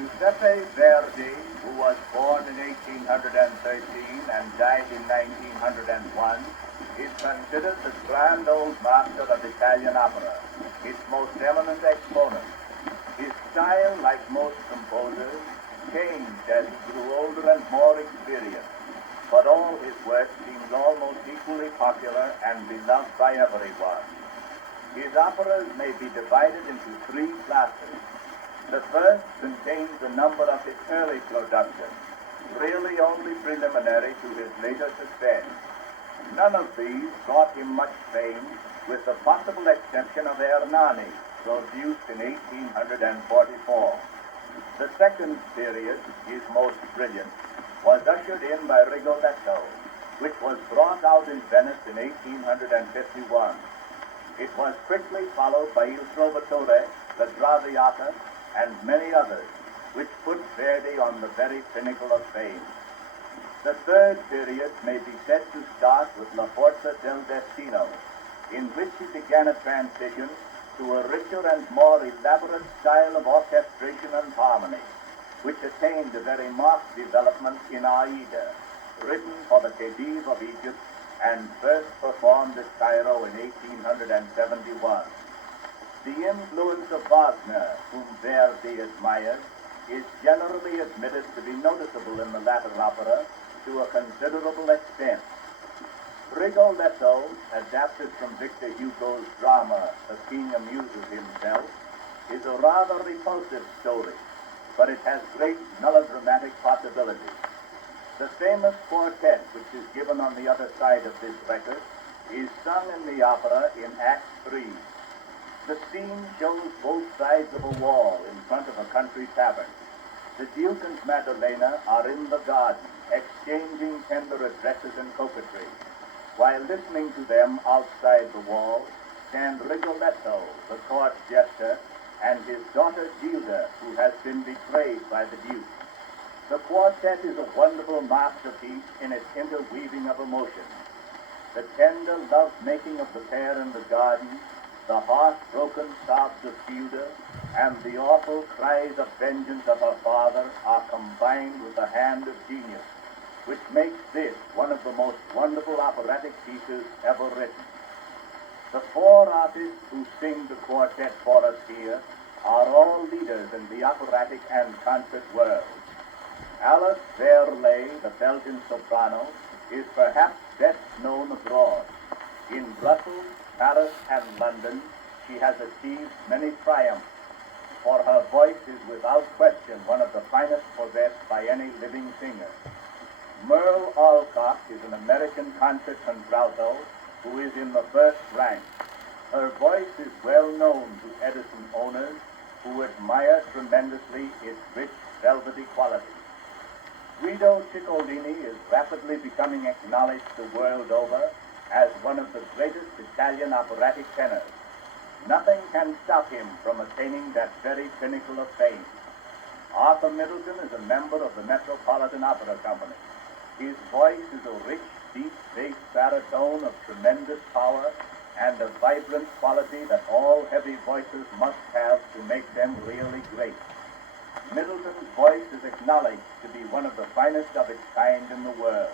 Giuseppe Verdi, who was born in 1813 and died in 1901, is considered the grand old master of Italian opera, its most eminent exponent. His style, like most composers, changed as he grew older and more experienced, but all his work seems almost equally popular and beloved by everyone. His operas may be divided into three classes. The first contains a number of his early productions, really only preliminary to his later success. None of these brought him much fame, with the possible exception of Ernani, produced in 1844. The second period, his most brilliant, was ushered in by Rigoletto, which was brought out in Venice in 1851. It was quickly followed by Il Trovatore, the Traviata, and many others, which put Verdi on the very pinnacle of fame. The third period may be said to start with La Forza del Destino, in which he began a transition to a richer and more elaborate style of orchestration and harmony, which attained a very marked development in Aida, written for the Khedive of Egypt and first performed at Cairo in 1871. The influence of Wagner, whom Verdi admired, is generally admitted to be noticeable in the latter opera to a considerable extent. Rigoletto, adapted from Victor Hugo's drama, A King Amuses Himself, is a rather repulsive story, but it has great melodramatic possibilities. The famous quartet, which is given on the other side of this record, is sung in the opera in Act 3. The scene shows both sides of a wall in front of a country tavern. The Duke and Maddalena are in the garden, exchanging tender addresses and coquetry. While listening to them outside the wall stand Rigoletto, the court jester, and his daughter Gilda, who has been betrayed by the Duke. The quartet is a wonderful masterpiece in its interweaving of emotions. The tender love-making of the pair in the garden, the heart-broken sobs of Gilda, and the awful cries of vengeance of her father are combined with the hand of genius, which makes this one of the most wonderful operatic pieces ever written. The four artists who sing the quartet for us here are all leaders in the operatic and concert world. Alice Verlet, the Belgian soprano, is perhaps best known abroad. In Brussels, Paris, and London, she has achieved many triumphs, for her voice is without question one of the finest possessed by any living singer. Merle Alcock is an American concert contralto who is in the first rank. Her voice is well known to Edison owners who admire tremendously its rich, velvety quality. Gulio Cicolini is rapidly becoming acknowledged the world over as one of the greatest Italian operatic tenors. Nothing can stop him from attaining that very pinnacle of fame. Arthur Middleton is a member of the Metropolitan Opera Company. His voice is a rich, deep bass baritone of tremendous power and a vibrant quality that all heavy voices must have to make them really great. Middleton's voice is acknowledged to be one of the finest of its kind in the world.